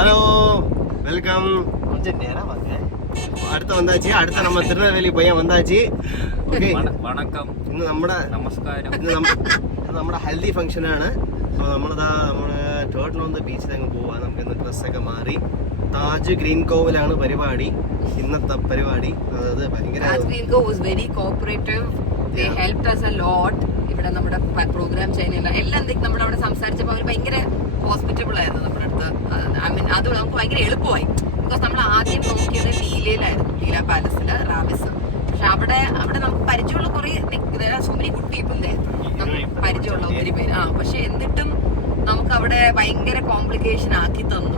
Hello welcome. கொஞ்சம் நேரம் வாங்க. അടുത്ത വന്നാച്ചി, അടുത്ത നമ്മ തിരുനെൽവേലി പയ്യൻ വന്നാച്ചി. വണക്കം. ഇന്ന് നമ്മുടെ നമസ്കാരം. ഇന്ന് നമ്മുടെ ഹൽദി ഫംഗ്ഷൻ ആണ്. അപ്പോൾ നമ്മള് ടോട്ടൽ വന്ന് ബീച്ചിൽ അങ്ങ് പോവാ. നമുക്ക് ഇന്ന് ഡ്രസ്സൊക്കെ മാറി താജ് ഗ്രീൻ കോവിലാണ് പരിപാടി. ഇന്നത്തെ പരിപാടി അതായത് ഭയങ്കര ഇവിടെ നമ്മുടെ പ്രോഗ്രാം ചെയ്യുന്നില്ല എല്ലാം നമ്മുടെ അവിടെ സംസാരിച്ചപ്പോൾ അവർ ഭയങ്കര ഹോസ്പിറ്റബിൾ ആയിരുന്നു നമ്മുടെ അടുത്ത്. അത് നമുക്ക് ഭയങ്കര എളുപ്പമായി. ബിക്കോസ് നമ്മൾ ആദ്യം നോക്കിയത് ലീലയിലായിരുന്നു, ലീല പാലസില് റാവിസ്. പക്ഷെ അവിടെ നമുക്ക് പരിചയമുള്ള കുറെ സോ മെനി ഗുഡ് പീപ്പിളിന്റെ നമുക്ക് പരിചയമുള്ള ഒത്തിരി പേര്. പക്ഷെ എന്നിട്ടും നമുക്ക് അവിടെ ഭയങ്കര കോംപ്ലിക്കേഷൻ ആക്കി തന്നു.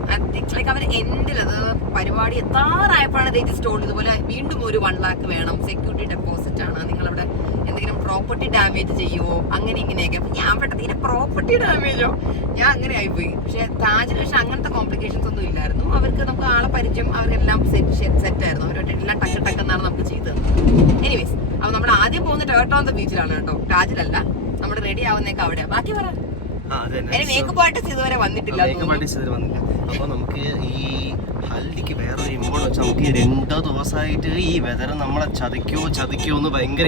ലൈക്ക് അവർ എൻഡിൽ അത് പരിപാടി എത്താറായപ്പോഴാണ് ജസ്റ്റ് ടോൾഡ് ഇതുപോലെ വീണ്ടും ഒരു 1 lakh വേണം, സെക്യൂരിറ്റി ഡെപ്പോസിറ്റ് ആണ്, നിങ്ങളവിടെ എന്തെങ്കിലും പ്രോപ്പർട്ടി ഡാമേജ് ചെയ്യുമോ, അങ്ങനെ ഇങ്ങനെയൊക്കെ. അപ്പൊ ഞാൻ പെട്ടെന്ന് പ്രോപ്പർട്ടി ഡാമേജോ ഞാൻ അങ്ങനെ ആയിപ്പോയി. പക്ഷെ താജിന് പക്ഷെ അങ്ങനത്തെ കോംപ്ലിക്കേഷൻസ് ഒന്നും ഇല്ലായിരുന്നു. അവർക്ക് നമുക്ക് ആളെ പരിചയം, അവരെല്ലാം സെറ്റ് ആയിരുന്നു. അവരുടെ എല്ലാം ടക്കെന്നാണ് നമുക്ക് ചെയ്തത്. എനിവേസ്, അപ്പൊ നമ്മൾ ആദ്യം പോകുന്ന ടേർട്ടോൺ ബീച്ചിലാണ് കേട്ടോ, താജിലല്ല. നമ്മൾ റെഡി ആവുന്നേക്ക് അവിടെ. ബാക്കി പറ. മേക്കപ്പ് ആർട്ടിസ്റ്റ് ഇതുവരെ വന്നിട്ടില്ല. അപ്പൊ നമുക്ക് ഈ ഹൽദിക്ക് വേറൊരു ഇമ്പോർട്ടൻസ് വെച്ചാൽ നമുക്ക് 2 ദിവസമായിട്ട് ഈ വെതർ നമ്മളെ ചതിക്കോ എന്ന് ഭയങ്കര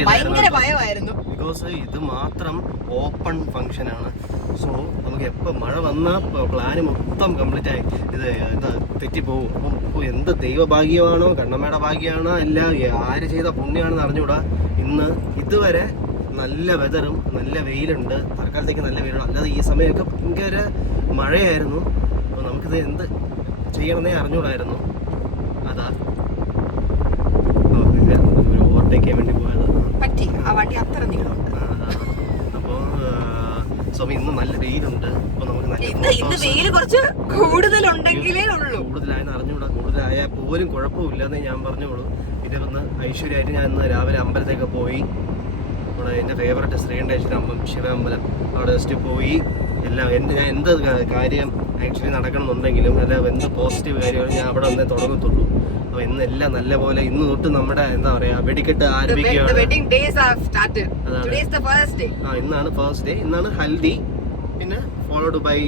ഭയമായിരുന്നു. ബിക്കോസ് ഇത് മാത്രം ഓപ്പൺ ഫംഗ്ഷൻ ആണ്. സോ നമുക്ക് എപ്പോ മഴ വന്നാൽ പ്ലാന് മൊത്തം കംപ്ലീറ്റ് ആയി ഇത് തെറ്റിപ്പോവും. അപ്പം എന്ത് ദൈവഭാഗ്യമാണോ കണ്ണമ്മയുടെ ഭാഗ്യമാണോ അല്ല ആര് ചെയ്ത പുണ്യമാണെന്ന് അറിഞ്ഞൂടാ. ഇന്ന് ഇതുവരെ നല്ല വെതറും നല്ല വെയിലുണ്ട്. തൽക്കാലത്തേക്ക് നല്ല വെയിലുണ്ട്. അല്ലാതെ ഈ സമയമൊക്കെ ഭയങ്കര മഴയായിരുന്നു. അപ്പോൾ നമുക്കിത് എന്ത് ചെയ്യണമെന്നേ അറിഞ്ഞൂടായിരുന്നു. അതാ ഒരു ഓവർടേക്ക് ചെയ്യാൻ വേണ്ടി പോയത്. അപ്പോൾ സോ ഇന്ന് നല്ല വെയിലുണ്ട്. അപ്പോൾ നമുക്ക് കൂടുതലായെന്ന് അറിഞ്ഞൂടാ. കൂടുതലായാൽ പോലും കുഴപ്പമില്ലെന്നേ ഞാൻ പറഞ്ഞോളൂ. പിന്നെ വന്ന് ഐശ്വര്യമായിട്ട് ഞാൻ ഇന്ന് രാവിലെ അമ്പലത്തേക്ക് പോയി. എൻ്റെ ഫേവറേറ്റ് ശ്രീകണ്ഠേശ്വര ശിവഅമ്പലം അവിടെ ജസ്റ്റ് പോയി എല്ലാം ഞാൻ എന്ത് കാര്യം ആക്ച്വലി നടക്കണമെന്നുണ്ടെങ്കിലും അല്ല എന്ത് പോസിറ്റീവ് കാര്യങ്ങളും ഞാൻ അവിടെ വന്നേ തുടങ്ങത്തുള്ളൂ. അപ്പോൾ ഇന്ന് എല്ലാം നല്ല പോലെ ഇന്ന് തൊട്ട് നമ്മുടെ എന്താ പറയാ വെടിക്കെട്ട് ആരംഭിക്കുകയാണ്. ഇന്നാണ് ഫസ്റ്റ് ഡേ. ഇന്നാണ് ഹൽദി. പിന്നെ ഫോളോഡ് ബൈ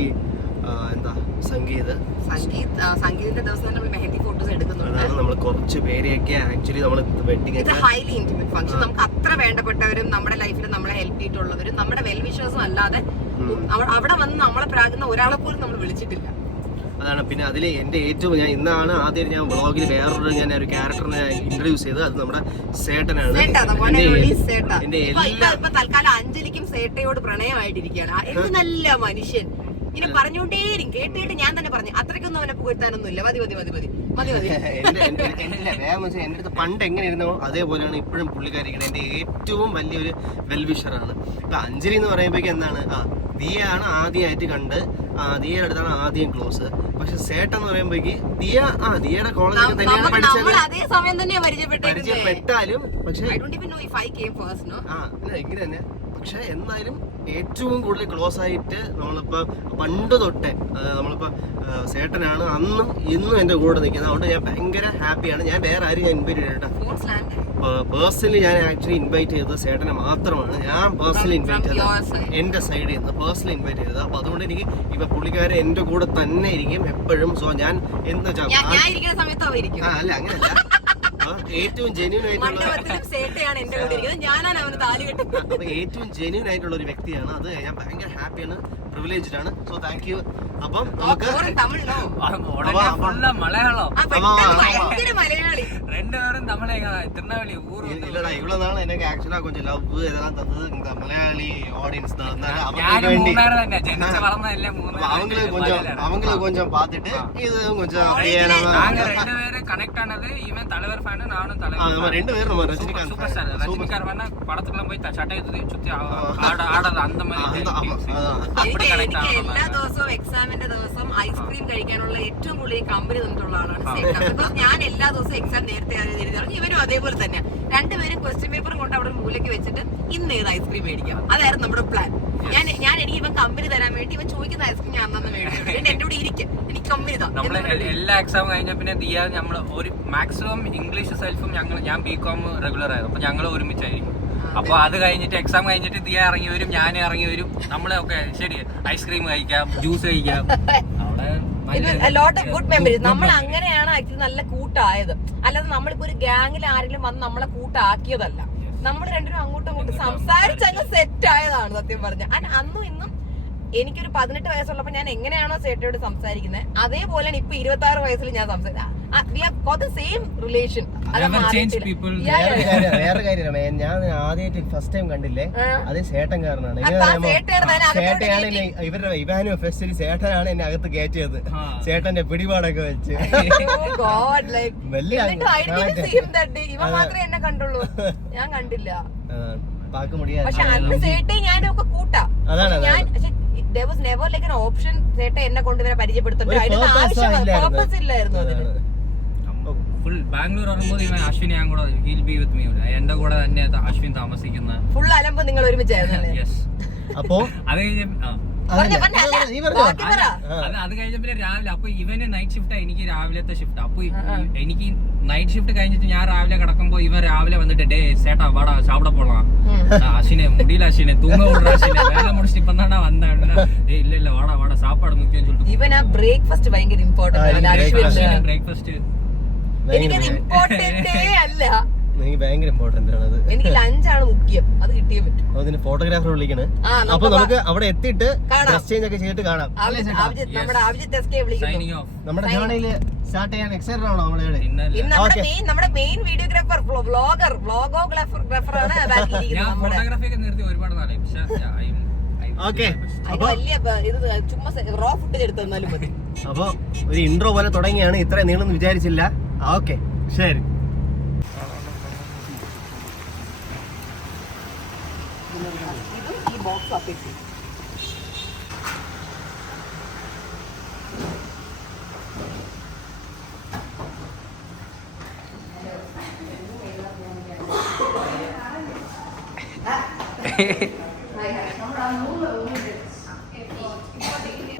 എന്താ സംഗീതത്തിന്റെ ദിവസം നമ്മൾ മെഹന്തി ഫോട്ടോസ് എടുക്കുന്നുണ്ട്. നമ്മൾ കുറച്ച് പേരെയൊക്കെ ആക്ച്വലി നമ്മൾ വെഡിങ് ഹൈലി ഇന്റിമേറ്റ് ഫംഗ്ഷൻ. നമുക്ക് അത്ര വേണ്ടപ്പെട്ടവരും നമ്മുടെ ലൈഫിൽ നമ്മളെ ഹെൽപ്പ് ചെയ്തിട്ടുള്ളവരും നമ്മുടെ വെൽ വിഷേഴ്സും അല്ലാതെ അവിടെ വന്ന് നമ്മളെ പ്രാകുന്ന ഒരാളെ പോലും നമ്മൾ വിളിച്ചിട്ടില്ല. അതാണ്. പിന്നെ അതിൽ എൻ്റെ ഏറ്റവും ഇന്നാണ് ആദ്യം ഞാൻ വ്ളോഗിൽ വേറൊരു ഞാൻ ഒരു ക്യാരക്ടറിനെ ഇൻട്രൊഡ്യൂസ് ചെയ്തത്. അത് നമ്മുടെ സേട്ടനാണ്. ഇപ്പൊ തൽക്കാലം അഞ്ജലിക്കും സേട്ടയോട് പ്രണയമായിട്ടിരിക്കുകയാണ്. എന്ത് നല്ല മനുഷ്യൻ. ഇങ്ങനെ പറഞ്ഞോണ്ടേരും കേട്ടിട്ട് ഞാൻ തന്നെ പറഞ്ഞു അത്രയ്ക്കൊന്നും അവനെ പുകഴ്ത്താനൊന്നും ഇല്ല. മതി എന്റെ അടുത്ത് പണ്ട് എങ്ങനെയായിരുന്നോ അതേപോലെയാണ് ഇപ്പോഴും പുള്ളിക്കാരിക്കണ. എന്റെ ഏറ്റവും വലിയൊരു വെൽവിഷറാണ്. ഇപ്പൊ അഞ്ജലി എന്ന് പറയുമ്പോഴേക്കും എന്താണ് ദിയയാണ് ആദ്യമായിട്ട് കണ്ട്, ദിയയുടെ അടുത്താണ് ആദ്യം ക്ലോസ്. പക്ഷെ സേട്ട എന്ന് പറയുമ്പോഴേക്ക് ദിയയുടെ കോളേജിൽ തന്നെയാണ് പഠിച്ചത്. പരിചയപ്പെട്ടാലും പക്ഷെ ഇങ്ങനെ തന്നെ. പക്ഷെ എന്നാലും ഏറ്റവും കൂടുതൽ ക്ലോസ് ആയിട്ട് നമ്മളിപ്പോൾ പണ്ട് തൊട്ടേ നമ്മളിപ്പോൾ സേട്ടനാണ് അന്നും ഇന്നും എൻ്റെ കൂടെ നിൽക്കുന്നത്. അതുകൊണ്ട് ഞാൻ ഭയങ്കര ഹാപ്പിയാണ്. ഞാൻ വേറെ ആരും ഞാൻ ഇൻവൈറ്റ് ചെയ്തിട്ടാ പേഴ്സണലി ഞാൻ ആക്ച്വലി ഇൻവൈറ്റ് ചെയ്തത് സേട്ടനെ മാത്രമാണ്. ഞാൻ പേഴ്സണലി ഇൻവൈറ്റ് ചെയ്തത് എൻ്റെ സൈഡിൽ നിന്ന് പേഴ്സണലി ഇൻവൈറ്റ് ചെയ്തത്. അപ്പോൾ അതുകൊണ്ട് എനിക്ക് ഇപ്പൊ പുള്ളിക്കാരൻ എൻ്റെ കൂടെ തന്നെ ഇരിക്കും എപ്പോഴും. സോ ഞാൻ എന്താ അല്ല അങ്ങനെയല്ല, ഏറ്റവും ജെന്യൂൻ ആയിട്ടുള്ള ഒരു വ്യക്തിയാണ്. അത് ഞാൻ ഭയങ്കര ഹാപ്പിയാണ്, പ്രിവിലേജ്ഡ് ആണ്. So thank you. അപ്പം നമുക്ക് இல்லடா இவ்வளவு நாள் எனக்கு ஆக்சுவலா கொஞ்சம் லவ் இதெல்லாம் தந்தது இந்த மலையாளி ஆடியன்ஸ் தான். அவங்களுக்கு கொஞ்சம் பார்த்துட்டு இதுவும் கொஞ்சம் கனெக்ட் ஆனது. இவன் தலைவர் ஃபேன், நானும் தலைவர். நம்ம ரெண்டு பேரும் நம்ம ரஜினிகாந்த் சூப்பர் ஸ்டார். ரஜினிகாந்த் வேணா படத்துக்குலாம் போய் சட்டை சுத்தி ஆடாத அந்த மாதிரி എല്ലാ ദിവസവും എക്സാമിന്റെ ദിവസം ഐസ്ക്രീം കഴിക്കാനുള്ള ഏറ്റവും കൂടുതൽ കമ്പനി തന്നിട്ടുള്ള ആളാണ് സേട്ട. ഞാൻ എല്ലാ ദിവസവും എക്സാം നേരത്തെ എഴുതാറുണ്ട്. ഇവരും അതേപോലെ തന്നെ രണ്ടുപേരും ക്വസ്റ്റ്യൻ പേപ്പറും കൊണ്ട് അവിടെ മൂലയ്ക്ക് വെച്ചിട്ട് ഇന്ന് ഏത് ഐസ്ക്രീം മേടിക്കാം, അതായിരുന്നു നമ്മുടെ പ്ലാൻ. ഞാൻ എനിക്ക് ഇവൻ കമ്പനി തരാൻ വേണ്ടി ഇവൻ ചോദിക്കുന്ന ഐസ്ക്രീം ഞാൻ തന്നെ മേടിച്ചു. എന്റെ കൂടെ ഇരിക്കും, എനിക്ക് കമ്പനി താ. നമ്മള് എല്ലാ എക്സാം കഴിഞ്ഞ പിന്നെ ദിയ നമ്മള് ഒരു മാക്സിമം ഇംഗ്ലീഷ് സെൽഫും ഞാൻ ബികോം റെഗുലർ ആയിരുന്നു. അപ്പൊ ഞങ്ങൾ ഒരുമിച്ചായിരിക്കും. അപ്പൊ അത് കഴിഞ്ഞിട്ട് എക്സാം കഴിഞ്ഞിട്ട് ദിയ ഇറങ്ങി വരും, ഞാൻ ഇറങ്ങി വരും. നമ്മളെ ഒക്കെ ശരി ഐസ്ക്രീം കഴിക്കാം, ജ്യൂസ് കഴിക്കാം. അവിടെ ലോട്ട് ഓഫ് ഗുഡ് മെമ്മറീസ്. നമ്മൾ അങ്ങനെയാണ് ആക്ച്വലി നല്ല കൂട്ടായത്. അല്ലാതെ നമ്മളിപ്പോ ഒരു ഗ്യാങ്ങിൽ ആരെങ്കിലും വന്ന് നമ്മളെ കൂട്ടാക്കിയതല്ല. നമ്മൾ രണ്ടുപേരും അങ്ങോട്ടും ഇങ്ങോട്ടും സംസാരിച്ചങ്ങ് സെറ്റ് ആയതാണ് സത്യം പറഞ്ഞ. അന്നും ഇന്നും എനിക്കൊരു 18 വയസ്സുള്ളപ്പോ ഞാൻ എങ്ങനെയാണോ സേട്ടയോട് സംസാരിക്കുന്നത് അതേപോലെയാണ് ഇപ്പൊ 26 വയസ്സിൽ ഞാൻ സംസാരിക്കുന്നത്. വേറെ കാര്യമാണ്, ഞാൻ ആദ്യമായിട്ട് ഫസ്റ്റ് ടൈം കണ്ടില്ലേ അത് ചേട്ടൻകാരനാണ്. ചേട്ടയാണ് ഇവരുടെ ഇവാനോ ഫെസ്റ്റിൽ ചേട്ടനാണ് എന്നെ അകത്ത് കയറ്റിയത്. ചേട്ടന്റെ പിടിപാടൊക്കെ വെച്ച് വലിയ ഇവ മാത്രമേ എന്നെ കണ്ടുള്ളൂ, ഞാൻ കണ്ടില്ല. പാക്ക് മുടിയാ. പക്ഷെ അന്ന് സേട്ടയും ഞാനും ഒക്കെ കൂട്ടാ. There was never like an option ചേട്ടൻ എന്നെ കൊണ്ടുവരെ പരിചയപ്പെടുത്തേണ്ട പർപ്പസ് ഇല്ലായിരുന്നു അതിന്. ഫുൾ ബാംഗ്ലൂർ ഇറങ്ങുമ്പോൾ ഇവൻ അശ്വിൻ ഞാൻ കൂടെ he'll be with me. എന്റെ കൂടെ തന്നെ അശ്വിൻ താമസിക്കുന്ന ഫുൾ അലമ്പ് നിങ്ങൾ ഒരുമിച്ചായിരുന്നു. യെസ്. അപ്പോ അത് കഴിഞ്ഞ അത് കഴിഞ്ഞ പിന്നെ രാവിലെ അപ്പൊ ഇവന് നൈറ്റ് ഷിഫ്റ്റ്, എനിക്ക് രാവിലത്തെ ഷിഫ്റ്റ്. അപ്പൊ എനിക്ക് നൈറ്റ് ഷിഫ്റ്റ് കഴിഞ്ഞിട്ട് ഞാൻ രാവിലെ കിടക്കുമ്പോ ഇവൻ രാവിലെ വന്നിട്ട് ഡേ ചേട്ടാ വാടാ സാപ്പിട പോളാം അശ്വിനെ മുടിയില അശ്വിനെ തൂങ്ങ വിടുற അശ്വിനെ വേല മുടിച്ചിട്ട് ഇപ്പൊ എന്താ വന്നാണ് ഇല്ല വാടാ വാടാ സാപ്പാട് മുഖ്യം ഇവൻ ആ ബ്രേക്ക്ഫാസ്റ്റ് ഭയങ്കര ഇമ്പോർട്ടന്റ്. ബ്രേക്ക്ഫാസ്റ്റ് എനിക്കത് ഇമ്പോർട്ടന്റേ അല്ല, എനിക്ക് ഭയങ്കര ഇമ്പോർട്ടന്റ് ആണ് അത്. എനിക്ക് ലഞ്ചാണ് മുഖ്യം, അത് കിട്ടിയേ പറ്റും. അതിന് ഫോട്ടോഗ്രാഫർ വിളിക്കണേ. അപ്പൊ നമുക്ക് അവിടെ എത്തിയിട്ട് ഡ്രസ് ചേഞ്ച് ഒക്കെ ചെയ്തിട്ട് കാണാം. നമ്മുടെ അഭിജിത്ത് എസ്കെ വിളിക്കുന്നു. നമ്മുടെ ജേർണിയിൽ സ്റ്റാർട്ട് ചെയ്യാൻ എക്സൈറ്റഡ് ആണോ നമ്മളെ? നമ്മുടെ മെയിൻ വീഡിയോഗ്രാഫർ വ്ളോഗോഗ്രാഫർ ആണ് ഒരുപാട് നാളായി. ചുമ്മാ റോ ഫുഡ് എടുത്ത് തന്നാലും മതി. അപ്പൊ ഒരു ഇൻട്രോ പോലെ തുടങ്ങിയാണ്, ഇത്ര നീളെന്ന് വിചാരിച്ചില്ല. ഓക്കെ ശരി. ഈ ബോക്സ് അപ്പിട്ട്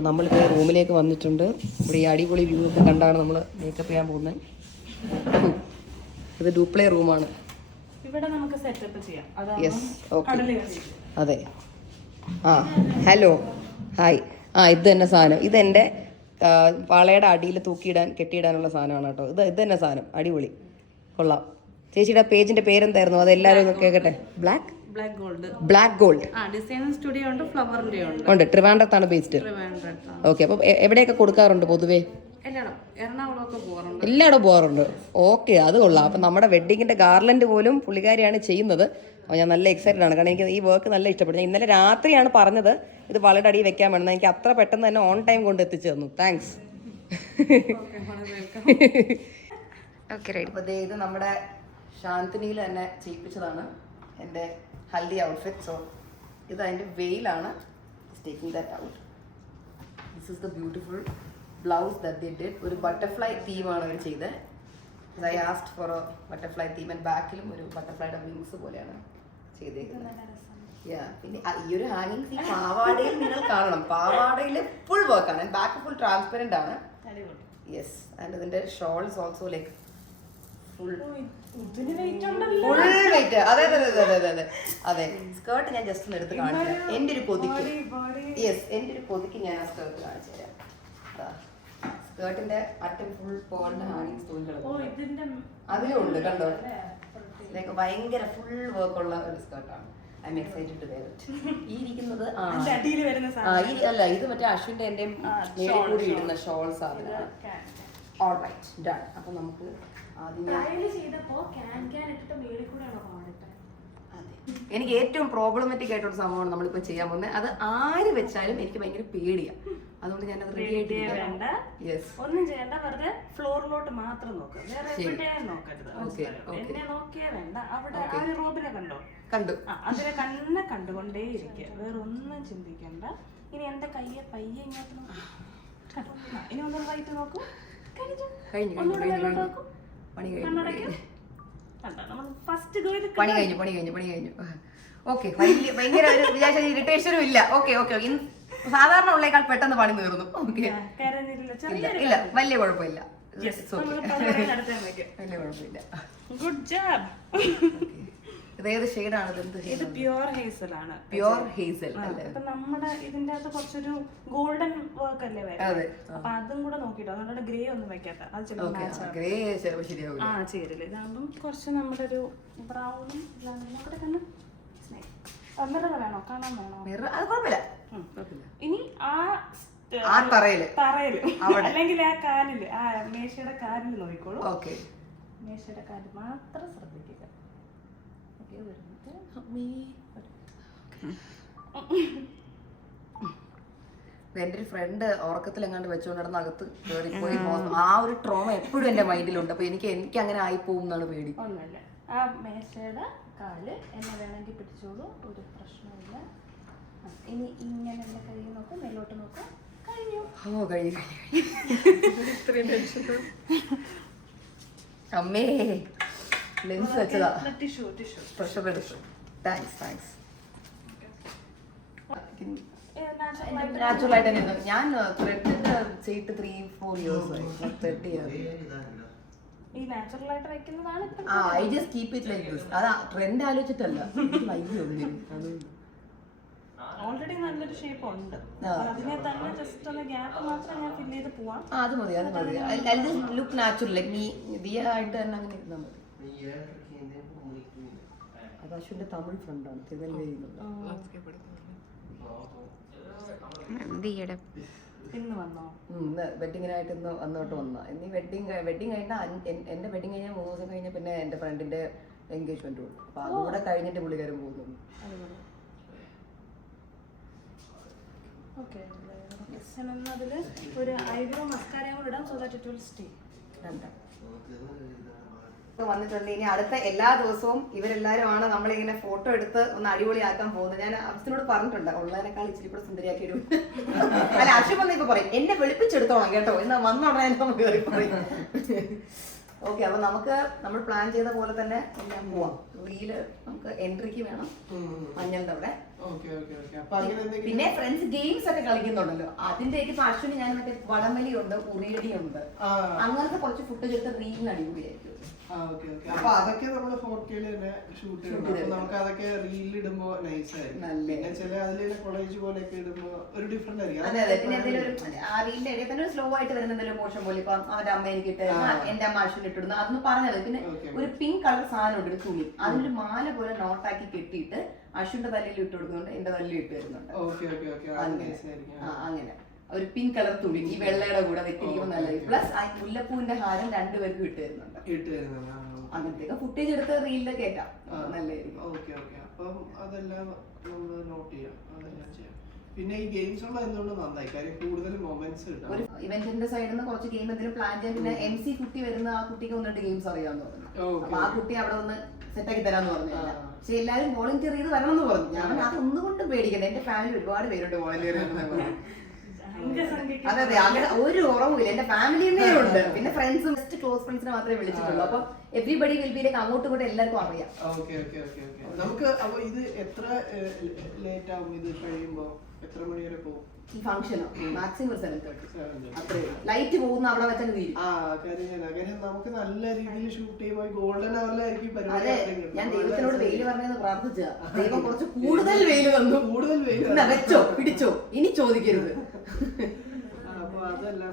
നമ്മളിപ്പോൾ റൂമിലേക്ക് വന്നിട്ടുണ്ട്. ഇവിടെ ഈ അടിപൊളി വ്യൂ ഒക്കെ കണ്ടാണ് നമ്മൾ മേക്കപ്പ് ചെയ്യാൻ പോകുന്നത്. ഇത് ഡൂപ്ലേ റൂമാണ്. ഇവിടെ നമുക്ക് സെറ്റപ്പ് ചെയ്യാം. Yes, okay. അതെ. ആ ഹലോ ഹായ്. ഇത് തന്നെ സാധനം. ഇതെൻ്റെ വളയുടെ അടിയിൽ കെട്ടിയിടാനുള്ള സാധനമാണ് കേട്ടോ. ഇത് തന്നെ സാധനം, അടിപൊളി, കൊള്ളാം. ചേച്ചിയുടെ പേജിന്റെ പേരെന്തായിരുന്നു? അത് എല്ലാവരും ഒന്ന് കേൾക്കട്ടെ. ബ്ലാക്ക് ഗോൾഡ് ഡിസൈനിങ് സ്റ്റുഡിയോ ഉണ്ട്, ഫ്ലവറിന്റെ ഉണ്ട്. ട്രിവാൻഡ്രത്താണ് ബേസ്ഡ്. ഓക്കെ. അപ്പോൾ എവിടെയൊക്കെ കൊടുക്കാറുണ്ട് പൊതുവേ? എല്ലായിടും പോകാറുണ്ട്. ഓക്കെ, അത് കൊള്ളാം. അപ്പം നമ്മുടെ വെഡ്ഡിങ്ങിന്റെ ഗാർലൻഡ് പോലും പുള്ളിക്കാരിയാണ് ചെയ്യുന്നത്. അപ്പോൾ ഞാൻ നല്ല എക്സൈറ്റഡ് ആണ്, കാരണം എനിക്ക് ഈ വർക്ക് നല്ല ഇഷ്ടപ്പെട്ടു. ഞാൻ ഇന്നലെ രാത്രിയാണ് പറഞ്ഞത് ഇത് വളരെ അടി വെക്കാൻ വേണം. എനിക്ക് അത്ര പെട്ടെന്ന് തന്നെ ഓൺ ടൈം കൊണ്ട് എത്തിച്ചു തന്നു. താങ്ക്സ്. Okay right. അപ്പോൾ ഇത് നമ്മുടെ ശാന്തിനിയിൽ തന്നെ ചെയ്യിപ്പിച്ചതാണ് എൻ്റെ ഹൽദി ഔട്ട്ഫിറ്റ്. സോ ഇത് അതിൻ്റെ വെയിലാണ്. Taking that out. This is the beautiful blouse that they did. ഒരു ബട്ടർഫ്ലൈ തീമാണ് അവർ ചെയ്തത്. I asked four A butterfly theme. And ബാക്കിലും ഒരു ബട്ടർഫ്ലൈയുടെ വിങ്സ് പോലെയാണ് ചെയ്തേക്കുന്നത്. പിന്നെ ഈ ഒരു ഹാങ്ങിങ്സ് ഈ പാവാടയിൽ നിങ്ങൾ കാണണം. പാവാടയിൽ ഫുൾ വർക്കാണ്. ബാക്ക് ഫുൾ ട്രാൻസ്പെറന്റ് ആണ്. യെസ്. ആൻഡ് ഇതിന്റെ shawl is also like full wait. അതെ അതെ അതെ അതെ അതെ അതെ. സ്കേർട്ട് ഞാൻ ജസ്റ്റ് ഒന്ന് എടുത്ത് കാണിക്കാം. എൻ്റെ ഒരു കൊതിക്ക്. യെസ്, എൻ്റെ ഒരു കൊതിക്ക് ഞാൻ ആ സ്കേർട്ട് കാണിച്ചു തരാം. സ്കേർട്ടിന്റെ അറ്റം ഫുൾ പോളിന്റെ ഹാങ്ങിങ്സ് തോന്നുന്നത് അതിലും ഉണ്ട്, കണ്ടോ? ലൈക്ക് ഭയങ്കര ഫുൾ വർക്കുള്ള ഒരു സ്കേർട്ടാണ്. I am excited to wear it. ഈ ഇരിക്കുന്നത് അല്ല, ഇത് മറ്റേ അശ്വിന്റെ എൻ്റെ മേളിൽ കൂടി ഇടുന്ന ഷോൾ സാധനമാണ്. Alright, done. അപ്പൊ നമുക്ക് എനിക്ക് ഏറ്റവും പ്രോബ്ലമാറ്റിക് ആയിട്ടുള്ള സംഭവമാണ് നമ്മളിപ്പോ ചെയ്യാൻ പോകുന്നത്. അത് ആര് വെച്ചാലും എനിക്ക് ഭയങ്കര പേടിയാണ്. അതുകൊണ്ട് ഞാൻ അത് റെഡി ആയിട്ട് ഒന്നും ചെയ്യണ്ട, വെറുതെ ഫ്ലോറിലോട്ട് മാത്രം നോക്കുക, വേറെ എവിടെയും നോക്കരുത്. എന്നെ നോക്കിയേ വേണ്ട. അവിടെ ആ ഒരു റോബിനെ കണ്ടു, അതിനെ തന്നെ കണ്ടുകൊണ്ടേ ഇരിക്കുക, വേറെ ഒന്നും ചിന്തിക്കണ്ട. ഇനി എന്റെ കയ്യെ പയ്യെ ഇങ്ങോട്ട് നോക്കും. ഇനി ഒന്നും വൈകിട്ട് നോക്കും. പണി കഴിഞ്ഞു. ഓക്കെ, ഭയങ്കര വിചാരിച്ച ഇറിറ്റേഷനും ഇല്ല. Okay okay. സാധാരണ ഉള്ളേക്കാൾ പെട്ടെന്ന് പണി തീർന്നു. ഓക്കെ, ഇല്ല വലിയ കുഴപ്പമില്ല. വലിയ കുഴപ്പമില്ല. Good job. ഇത് ഏത് ഷെയ്ഡാണ് ഇത്? ഇത് പ്യുവർ ഹേസൽ ആണ്. പ്യുവർ ഹേസൽ അല്ലേ? അപ്പൊ നമ്മുടെ ഇതിന്റെ അകത്ത് കുറച്ചൊരു ഗോൾഡൻ വർക്ക് അല്ലേ വരുന്നത്. അപ്പൊ അതും കൂടെ നോക്കിട്ടോ, അതുകൊണ്ട് ഗ്രേ ഒന്നും വെക്കാത്ത, അത് ചിലപ്പോൾ മാച്ച് ആവും. ഗ്രേ ചിലപ്പോൾ ശരിയാവും. ആ ചേരില്ല. ഇതാകുമ്പം കുറച്ച് നമ്മുടെ ഒരു ബ്രൗണും നോക്കട്ടെ കണ്ണ്. മിറർ വേണോ, കാണാൻ വേണോ? അത് കുഴപ്പമില്ല. ഇനി ആ തറയില് അല്ലെങ്കിൽ ആ കാലില്, ആ മേശയുടെ കാലിൽ നോക്കിക്കോളൂ. ഓക്കെ, മേശയുടെ കാലിൽ മാത്രം ശ്രദ്ധിക്കുക. എന്റെ ഒരു ഫ്രണ്ട് ഉറക്കത്തിൽ എങ്ങാണ്ട് വെച്ചുകൊണ്ടിരുന്ന അകത്ത് കയറിപ്പോയി. ആ ഒരു ട്രോമ എപ്പോഴും എന്റെ മൈൻഡിലുണ്ട്. അപ്പൊ എനിക്ക് അങ്ങനെ ആയി പോകും എന്നാണ് പേടി. ഒന്നുമില്ല, ആ മേശയുടെ കാല് എന്നെ വേണമെങ്കിൽ പിടിച്ചോളൂ, ഒരു പ്രശ്നമില്ല. ഇനി ഇങ്ങനെ എന്റെ കൈ നോക്കാം, മേലോട്ട് നോക്കാം. കഴിഞ്ഞു. ഓ കഴിഞ്ഞു. അമ്മേ ലെൻസ് വെച്ചതാ. ടിഷ്യൂ ടിഷ്യൂ പ്രഷർ എടുത്തു. താങ്ക്സ്. നാച്ചുറൽ ആയിട്ട് തന്നെ ഞാൻ ത്രെഡ് ചെയ്തിട്ട് 3-4 years ആയി. ത്രെഡ് ചെയ്യാറ്. ഈ നാച്ചുറൽ ആയിട്ട് വെക്കുന്നതാണ് ഇപ്പൊ. I just keep it like this. അതാ ട്രെൻഡ് ആലോചിച്ചിട്ടല്ല, ഓൾറെഡി നല്ലൊരു ഷേപ്പ് ഉണ്ട്. അതിനെ തന്നെ ജസ്റ്റ് ഒന്ന് ഗ്യാപ്പ് മാത്രം ഞാൻ ഫില്ല് ചെയ്ത് പോവാം. അത് മതി. ലുക്ക് നാച്ചുറൽ ലൈക്ക് നീ ആയിട്ട് തന്നെ അങ്ങനെ ഇരുന്നാൽ മതി. അത് അശ്വിന്റെ തമിഴ് ഫ്രണ്ടാണ്. ഇന്ന് വന്നോ? വെഡിങ്ങിനായിട്ട് ഇന്ന് വന്നോട്ട് വന്ന. ഇനി വെഡിങ് കഴിഞ്ഞാൽ എന്റെ വെഡിങ് കഴിഞ്ഞാൽ 3 ദിവസം കഴിഞ്ഞാൽ പിന്നെ എന്റെ ഫ്രണ്ടിന്റെ എൻഗേജ്മെന്റ് ഉണ്ട്. അപ്പൊ അതുകൂടെ കഴിഞ്ഞിട്ട് പുള്ളിക്കാരൻ പോകുന്നു. ഓക്കെ, അതില് ഒരു ഐബ്രോ മസ്കാരയും കൂടെ ഇടാം, so that it will stay. വന്നിട്ടുണ്ട്. ഇനി അടുത്ത എല്ലാ ദിവസവും ഇവരെല്ലാരും ആണ് നമ്മളിങ്ങനെ ഫോട്ടോ എടുത്ത് ഒന്ന് അടിപൊളിയാക്കാൻ പോകുന്നത്. ഞാൻ അച്ഛനോട് പറഞ്ഞിട്ടുണ്ട്, ഉള്ളതിനേക്കാൾ ഇച്ചിരി കൂടെ സുന്ദരിയാക്കിയിടും. അല്ല, അച്ഛൻ വന്ന് ഇപ്പൊ പറയും എന്നെ വെളുപ്പിച്ചെടുത്തോണം കേട്ടോ, എന്നാ വന്നോടനെ നമുക്ക് പറയും. ഓക്കെ, അപ്പൊ നമ്മൾ പ്ലാൻ ചെയ്ത പോലെ തന്നെ എല്ലാം പോവാം. റീല് നമുക്ക് എൻട്രിക്ക് വേണം, മഞ്ഞളുടെ അവിടെ. പിന്നെ ഫ്രണ്ട്സ് ഗെയിംസ് ഒക്കെ കളിക്കുന്നുണ്ടല്ലോ, അതിന്റെ ഇപ്പൊ അശ്വിന് ഞാൻ മറ്റേ വടംവലി ഉണ്ട്, ഉറിയടി ഉണ്ട്, അങ്ങനത്തെ കുറച്ച് ഫുട്ടേജ് എടുത്ത് റീലിന് അടിപൊളിയായിരിക്കും. അപ്പൊ അതൊക്കെ നമ്മള് 4K തന്നെ ഷൂട്ട് ചെയ്യണം. നമുക്ക് അതൊക്കെ റീൽ ഇടുമ്പോ നൈസ് ആയിരിക്കും. പിന്നെ ചില അതിലെ കോളേജ് പോലെയൊക്കെ ഇടുമ്പോ ഒരു ഡിഫറെന്റ് ആയിരിക്കും. അതെ അതെ. പിന്നെ എന്തെങ്കിലും ആ റീലിന്റെ ഇടയിൽ തന്നെ സ്ലോ ആയിട്ട് വരുന്ന എന്തെങ്കിലും മോശം പോലെ, ഇപ്പൊ അവന്റെ അമ്മ എനിക്ക് ഇട്ടിരുന്ന, എന്റെ അമ്മ അശ്വിന് ഇട്ടിടുന്ന, അതൊന്ന് പറഞ്ഞത്. പിന്നെ ഒരു പിങ്ക് കളർ സാധനം ഉണ്ട്, ഒരു തുണി, അതിലൊരു മാല പോലെ നോട്ടാക്കി കെട്ടിയിട്ട് അശ്വിന്റെ തലയിൽ ഇട്ട് കൊടുക്കുന്നുണ്ട്, എന്റെ തലയിൽ ഇട്ട് വരുന്നുണ്ട്. അങ്ങനെ ഒരു പിങ്ക് കളർ തുണി ഈ വെള്ളയുടെ കൂടെ വെറ്റിരിക്കുമ്പോൾ നല്ലത്. പ്ലസ് മുല്ലപ്പൂവിന്റെ ഹാരം രണ്ടുപേർക്കും ഇട്ട് തരുന്നുണ്ട്. അങ്ങനത്തെ ഫുട്ടേജ് എടുത്ത് റീലിൽ കേട്ടാം, നല്ലതായിരിക്കും. അപ്പം അതെല്ലാം നമ്മൾ നോട്ട് ചെയ്യാം, അതെല്ലാം ചെയ്യാം. പിന്നെ ഈ ഗെയിംസ് ഉള്ള എന്തുകൊണ്ട് നന്നായി, കാര്യം കൂടുതൽ മൊമെന്റ്സ് കിട്ടും. ഒരു ഇവന്റിന്റെ സൈഡിൽ നിന്ന് കുറച്ച് ഗെയിം എന്തെങ്കിലും പ്ലാൻ ചെയ്യാൻ. പിന്നെ MC കുട്ടി വരുന്ന ആ കുട്ടിക്ക് 1-2 ഗെയിംസ് അറിയാമെന്ന് പറഞ്ഞു. അപ്പൊ ആ കുട്ടി അവിടെ ഒന്ന് സെറ്റാക്കി തരാന്ന് പറഞ്ഞില്ല. പക്ഷെ എല്ലാരും വോളണ്ടിയർ ചെയ്ത് വരണം എന്ന് പറഞ്ഞു. ഞാൻ അതൊന്നുകൊണ്ട് പേടിക്കണ്ട, എന്റെ ഫാമിലി ഒരുപാട് പേരുണ്ട് വോളണ്ടിയർ ചെയ്യുന്നത്. അതെ അതെ, അങ്ങനെ ഒരു കുറവുമില്ല. എന്റെ ഫാമിലിന്നേ ഉണ്ട്. പിന്നെ ഫ്രണ്ട്സും ജസ്റ്റ് ക്ലോസ് ഫ്രണ്ട്സിനെ മാത്രമേ വിളിച്ചിട്ടുള്ളൂ. അപ്പൊ എവരിബഡി വിൽ ബി ലൈക്ക് അങ്ങോട്ടും ഇങ്ങോട്ടും എല്ലാവർക്കും അറിയാം. നമുക്ക് അപ്പൊ ഇത് എത്ര ലേറ്റ് ആവും ഇത് കഴിയുമ്പോ? എത്ര മണി വരെ പോകും ഈ ഫംഗ്ഷനോ? മാക്സിമം 7:30. അത്രേ ലൈറ്റ് പോകുന്ന അവിടെ വെച്ചാൽ തീരും. നമുക്ക് നല്ല രീതിയിൽ ഷൂട്ട് ചെയ്യുമ്പോൾ ഗോൾഡൻ അവറിലായിരിക്കും. അതെ, ഞാൻ ദൈവത്തിനോട് വെയിൽ പറഞ്ഞെന്ന് പ്രാർത്ഥിച്ച ദൈവം കുറച്ച് കൂടുതൽ വെയിൽ തന്നു. കൂടുതൽ വെയിൽ വെച്ചോ പിടിച്ചോ, ഇനി ചോദിക്കരുത്. അപ്പൊ അതെല്ലാം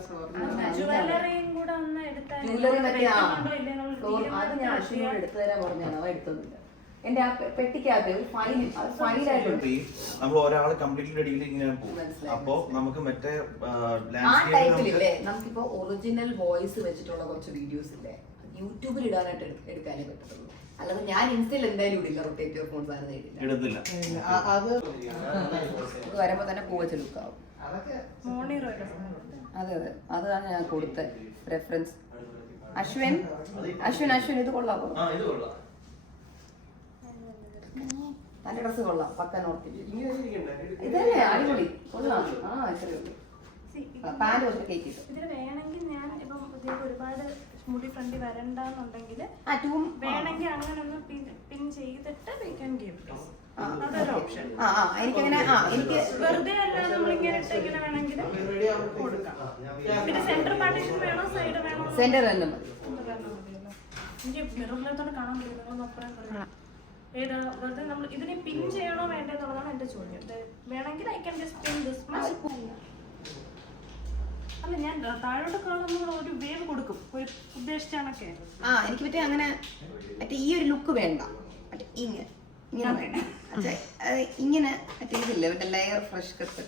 ജുവലറിയും കൂടെ ഒന്ന് എടുത്താൽ അത് ഞാൻ അശ്വിനോട് എടുത്തു തരാൻ പറഞ്ഞാണ്, അവ എടുത്തൊന്നുമില്ല. എന്റെ ആ പെട്ടിക്കകത്ത് ഒരു ഫൈലായിട്ടുണ്ട്. നമ്മൾ ഒരാള് കംപ്ലീറ്റ്ലി റെഡിയിൽ ഇങ്ങനെ പോകും. അപ്പോ നമുക്ക് മറ്റേ ആ ടൈപ്പിലില്ലേ, നമുക്കിപ്പോ ഒറിജിനൽ വോയിസ് വെച്ചിട്ടുള്ള കുറച്ച് വീഡിയോസ് ഇല്ലേ, യൂട്യൂബിൽ ഇടാനായിട്ട് എടുക്കാനേ പറ്റത്തുള്ളൂ. അല്ലാതെ ഞാൻ ഇൻസ്റ്റയിൽ എന്തായാലും ഇടില്ല, റൊട്ടേറ്റീവ് ഫോൺ സാധനം ഇടില്ല. അത് വരുമ്പോ തന്നെ പൂവച്ച് ലുക്കാവും. അതെ അതെ, അതാണ് ഞാൻ കൊടുത്ത റെഫറൻസ്. അശ്വിൻ ഇത് കൊള്ളാമോ? നല്ല ഡ്രസ് കൊള്ളാം, പക്ക നോർത്ത്. ഇതല്ലേ അടിപൊളി, കൊള്ളാം. ഇത്രയേ ഉള്ളൂ. പാന്റ് കുറച്ച് കേക്കിട്ടു. ഇതിന് വേണമെങ്കിൽ ഞാൻ ഇപ്പം ഒരുപാട് മുടി ഫ്രണ്ടി വരണ്ടെന്നുണ്ടെങ്കിൽ വേണമെങ്കിൽ അങ്ങനെ ഒന്ന് പിൻ ചെയ്തിട്ട് വി ക്യാൻ ഗിവ് അതൊരു ഓപ്ഷൻ. എനിക്കങ്ങനെ എനിക്ക് വെറുതെ അല്ലാതെ നമ്മളിങ്ങനെ ഇട്ട് ഇങ്ങനെ വേണമെങ്കിൽ കൊടുക്കാം. പിന്നെ സെന്റർ പാർട്ടീഷൻ വേണോ സൈഡ് വേണോ? സെന്റർ തന്നെ മതി. എനിക്ക് മിററിനകത്തോടെ കാണാൻ പറ്റും. നിങ്ങളൊന്ന് അപ്പുറം പറയാം. ഏതാ വെറുതെ നമ്മൾ ഇതിനെ പിൻ ചെയ്യണോ വേണ്ടെന്നുള്ളതാണ് എന്റെ ചോദ്യം. വേണമെങ്കിൽ I can just pin this much. അല്ല ഞാൻ താഴോട്ട് കാണുമ്പോൾ ഒരു വേവ് കൊടുക്കും ഒരു ഉദ്ദേശിച്ചാണൊക്കെ. എനിക്ക് പറ്റേ അങ്ങനെ മറ്റേ ഈ ഒരു ലുക്ക് വേണ്ട, മറ്റേ ഇങ്ങനെ ഇങ്ങനെ മറ്റേ ഇതില്ലേ മറ്റേ ലെയർ ഫ്രഷ് കട്ട്.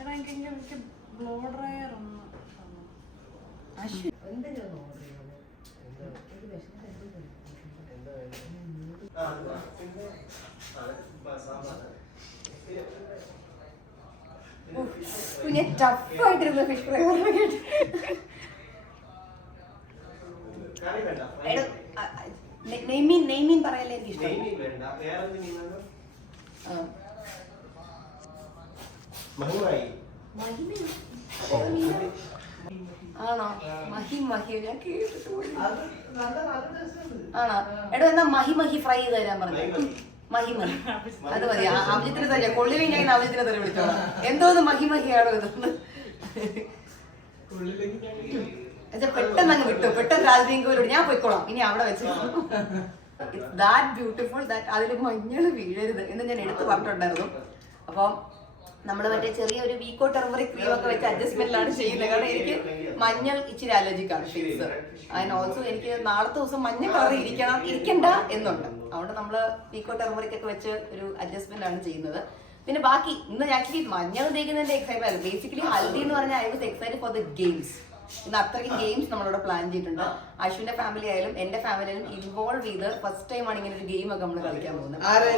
എടാ എനിക്ക് ബ്ലോ ഡ്രയർ ഒന്ന് പിന്നെ ടഫായിട്ടിരുന്ന ഫിഷ് ഫ്രൈ നെയ്മീൻ പറയല്ലേ എനിക്ക് ഇഷ്ടം. ആണോ മഹി ഞാൻ കേട്ടിട്ട് ആണോ? എടോ എന്നാ മഹി ഫ്രൈ ചെയ്ത് തരാൻ പറഞ്ഞു. മഹി അത് മതി. അഭിജിത്തിന് തരാം കൊള്ളിലെ ഞാൻ അഭിജിത്തിനെ തന്നെ വിളിച്ചോളാം. എന്തോന്ന് മഹിയാണോ ഇതൊന്ന് പെട്ടെന്ന് അങ്ങ് വിട്ടു. പെട്ടെന്ന് രാജീങ്കോലോട് ഞാൻ പോയിക്കോളാം, ഇനി അവിടെ വെച്ച് ദാറ്റ് ബ്യൂട്ടിഫുൾ ദാറ്റ് അതിൽ മഞ്ഞൾ വീഴരുത് എന്ന് ഞാൻ എടുത്ത് പറഞ്ഞിട്ടുണ്ടായിരുന്നു. അപ്പം നമ്മൾ മറ്റേ ചെറിയൊരു വീക്കോ ടെർമറിക് ക്രീം ഒക്കെ വെച്ച് അഡ്ജസ്റ്റ്മെന്റിലാണ് ചെയ്യുന്നത്. കാരണം എനിക്ക് മഞ്ഞൾ ഇച്ചിരി അലർജിക്കാണ് ഷെയ്ഡ്സ്. അതിന് ഓൾസോ എനിക്ക് നാളത്തെ ദിവസം മഞ്ഞ കളർ ഇരിക്കണ്ട എന്നുണ്ട്. അതുകൊണ്ട് നമ്മൾ വീക്കോ ടെർമറിക് ഒക്കെ വെച്ച് ഒരു അഡ്ജസ്റ്റ്മെന്റ് ആണ് ചെയ്യുന്നത്. പിന്നെ ബാക്കി ഇന്ന് ആക്ച്വലി മഞ്ഞൾ തേക്കുന്നതിന്റെ എക്സൈറ്റ്മെന്റ് ആയിരുന്നു. ബേസിക്കലി ഹൽദി എന്ന് പറഞ്ഞാൽ I was excited for the games. ഇന്ന് അത്രയ്ക്ക് ഗെയിംസ് നമ്മളിവിടെ പ്ലാൻ ചെയ്തിട്ടുണ്ട്. അശ്വിന്റെ ഫാമിലി ആയാലും എന്റെ ഫാമിലിയിലും ഇൻവോൾവ് ചെയ്ത് ഫസ്റ്റ് ടൈം ആണ് ഇങ്ങനെ ഒരു ഗെയിം ഒക്കെ നമ്മൾ കളിക്കാൻ പോകുന്നത്. അതെ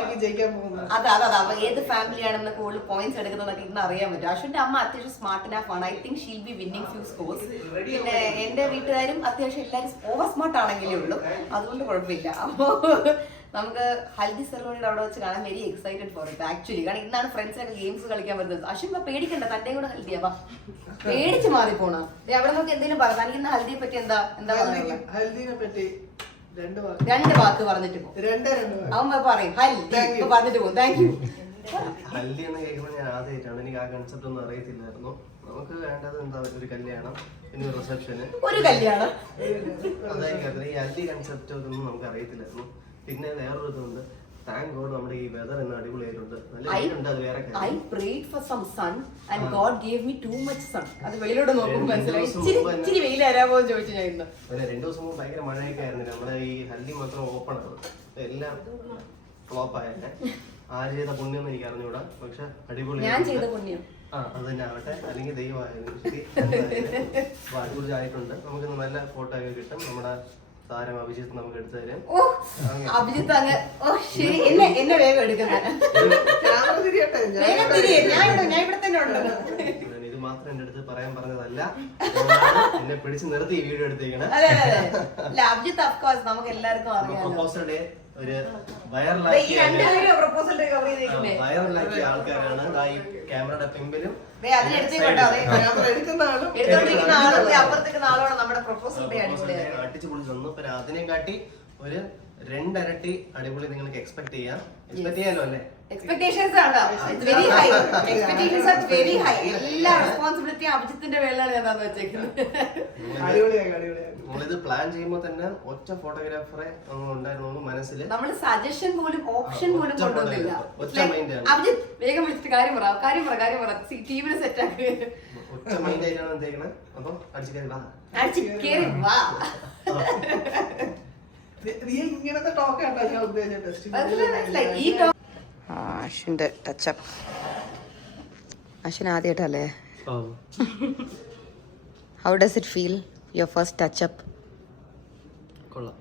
ഏത് ഫാമിലിയാണെന്ന് കൂടുതൽ പോയിന്റ്സ് എടുക്കുന്നതൊക്കെ ഇന്ന് അറിയാൻ പറ്റും. അശ്വിന്റെ അമ്മ അത്യാവശ്യം സ്മാർട്ട് ആൻഡ് ആണ്. I think she'll be winning few scores. പിന്നെ എന്റെ വീട്ടുകാരും അത്യാവശ്യം എല്ലാവരും ഓവർ സ്മാർട്ട് ആണെങ്കിലേ ഉള്ളൂ, അതുകൊണ്ട് കുഴപ്പമില്ല. അപ്പോ നമുക്ക് ഹൽദി സെറമണിയുടെ അവിടെ വെച്ച് കാണാൻ very excited for it actually. കാരണം ഇന്നാണ് ഫ്രണ്ട്സിനൊക്കെ ഗെയിംസ് കളിക്കാൻ വരുന്നത്. അശ്വിൻ പേടിക്കണ്ട, തന്റെ കൂടെ ഹൽദിയാവാ പേടിച്ച് മാറിപ്പോണ. അവിടെ നമുക്ക് എന്തെങ്കിലും പറയാം. തനിക്ക് ഇന്ന് ഹൽദിയെ പറ്റി എന്താ രണ്ട് വാക്ക് പറഞ്ഞിട്ട് പോകും. അവൻ പറയും ഹൽദി പറഞ്ഞിട്ട് പോകും. Thank you. ഹൽദി എന്ന് കേൾക്കുമ്പോൾ ഞാൻ ആദ്യമായിട്ടാണ്, എനിക്ക് ആ കൺസെപ്റ്റ് ഒന്നും അറിയത്തില്ലായിരുന്നു. നമുക്ക് വേണ്ടത് എന്താ ഒരു കല്യാണം, പിന്നെ ഒരു റിസപ്ഷന്, ഒരു കല്യാണം. അതായത് ഈ ഹൽദി കൺസെപ്റ്റ് ഒന്നും നമുക്ക് അറിയത്തില്ലായിരുന്നു. പിന്നെ വേറൊരു ഇതുണ്ട്, താങ്ക് ഗോഡ് നമ്മുടെ ഈ വെതർ എന്ന് അടിപൊളിയായിട്ടുണ്ട്. നല്ല വെയിലുണ്ട്, അത് വേറെ കാര്യം. I prayed for some sun and God gave me too much sun. അത് വെളിയിലോട്ട് നോക്കുമ്പോൾ മനസ്സിലായി ഇച്ചിരി വെയിൽ തരാമോ എന്ന് ചോദിച്ചു ഞാൻ ഇന്ന്. ഒരു 2 ദിവസം മുമ്പ് ഭയങ്കര മഴയൊക്കെ ആയിരുന്നു. നമ്മുടെ ഈ ഹൽദി മാത്രം ഓപ്പൺ ആണ്, എല്ലാം ഫ്ലോപ്പ് ആയല്ലേ. ആര് ചെയ്ത പുണ്യം എന്ന് എനിക്ക് അറിഞ്ഞൂടാ, പക്ഷെ അടിപൊളി. ഞാൻ ചെയ്ത പുണ്യം അത് തന്നെ ആവട്ടെ, അല്ലെങ്കിൽ ദൈവമായിരുന്നു. ശരി, അടിപൊളിയായിട്ടുണ്ട്. നമുക്കിന്ന് നല്ല ഫോട്ടോ ഒക്കെ കിട്ടും. നമ്മുടെ താരം അഭിജിത്ത് നമുക്ക് എടുത്തു തരാം. അഭിജിത്ത് അങ്ങ് ശരി എന്നെ വേഗം എടുക്കുന്നത്. ഇത് മാത്രം എന്റെ അടുത്ത് പറയാൻ പറഞ്ഞതല്ല, എന്നെ പിടിച്ചു നിർത്തി ഈ വീഡിയോ എടുത്തേക്കണേ. അഭിജിത്ത് ഓഫ് കോഴ്സ് നമുക്ക് എല്ലാവർക്കും അറിയാം. പ്രൊപ്പോസൽ ഡേ ഒരു വൈറലാക്കിയ ആൾക്കാരാണ്. ഈ ക്യാമറയുടെ പിമ്പിലും അടിച്ചു പൊളിച്ചു തന്നു. പിന്നെ അതിനെക്കാട്ടി ഒരു 2 ഇരട്ടി അടിപൊളി നിങ്ങൾക്ക് എക്സ്പെക്ട് ചെയ്യാം. എക്സ്പെക്ട് ചെയ്യാലോ അല്ലേ? എക്സ്പെക്ടേഷൻസ് ആണ് very high. Expectations are very high. എല്ലാ റെസ്പോൺസിബിലിറ്റി അഭിജിത്തിന്റെ മേലാണ് ഞാൻ തന്നു വെച്ചേക്കുന്നത്. നമ്മളിത് പ്ലാൻ ചെയ്യുമ്പോൾ തന്നെ ഒറ്റ ഫോട്ടോഗ്രാഫറെ ഉണ്ടായിരുന്നു മനസ്സിൽ. നമ്മൾ സജഷൻ പോലും ഓപ്ഷൻ പോലും കൊണ്ടുവന്നില്ല. അഭിജിത്ത് വേഗം വിളിച്ചിട്ട് കാര്യം പറ ടീമിനെ സെറ്റ് ആക്കി. ഒറ്റ മൈൻഡ് ആയിട്ടാണ് എന്തേക്കണേ. അപ്പം അടിച്ചു കേറി വാ. അശ്വിന്റെ ടച്ചപ്പ്. അശ്വിൻ ആദ്യമായിട്ടല്ലേ? How does it feel your first touch up? കൊള്ളാം.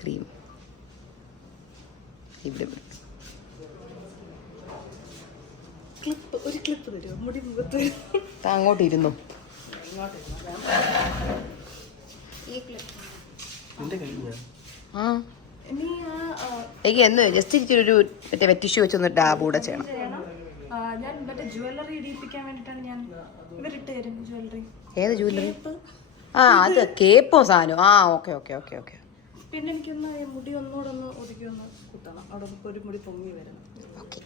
ക്രീം ഒരു ക്ലിപ്പ് തരുമോ? മുടി മുഖത്ത് അങ്ങോട്ട് ഇരുന്നു. എനിക്ക് എന്ന് ജസ്റ്റ് ഇച്ചിരി മറ്റേ ടിഷ്യൂ വെച്ചൊന്ന് ഡാബ് കൂടെ ചെയ്യണം. ഞാൻ മറ്റേ ജ്വല്ലറി ഇടിപ്പിക്കാൻ വേണ്ടിട്ടാണ് ഞാൻ ഇവരിട്ട് തരും ജ്വല്ലറി. ഏത് ജ്വല്ലറി? അത് കേപ്പോ സാധനം. ഓക്കെ. പിന്നെ എനിക്കൊന്ന് മുടി ഒന്നുകൂടെ ഒന്ന് ഒതുക്കി ഒന്ന് കുത്തണം. അവിടെ ഒരു മുടി പൊങ്ങി വരണം.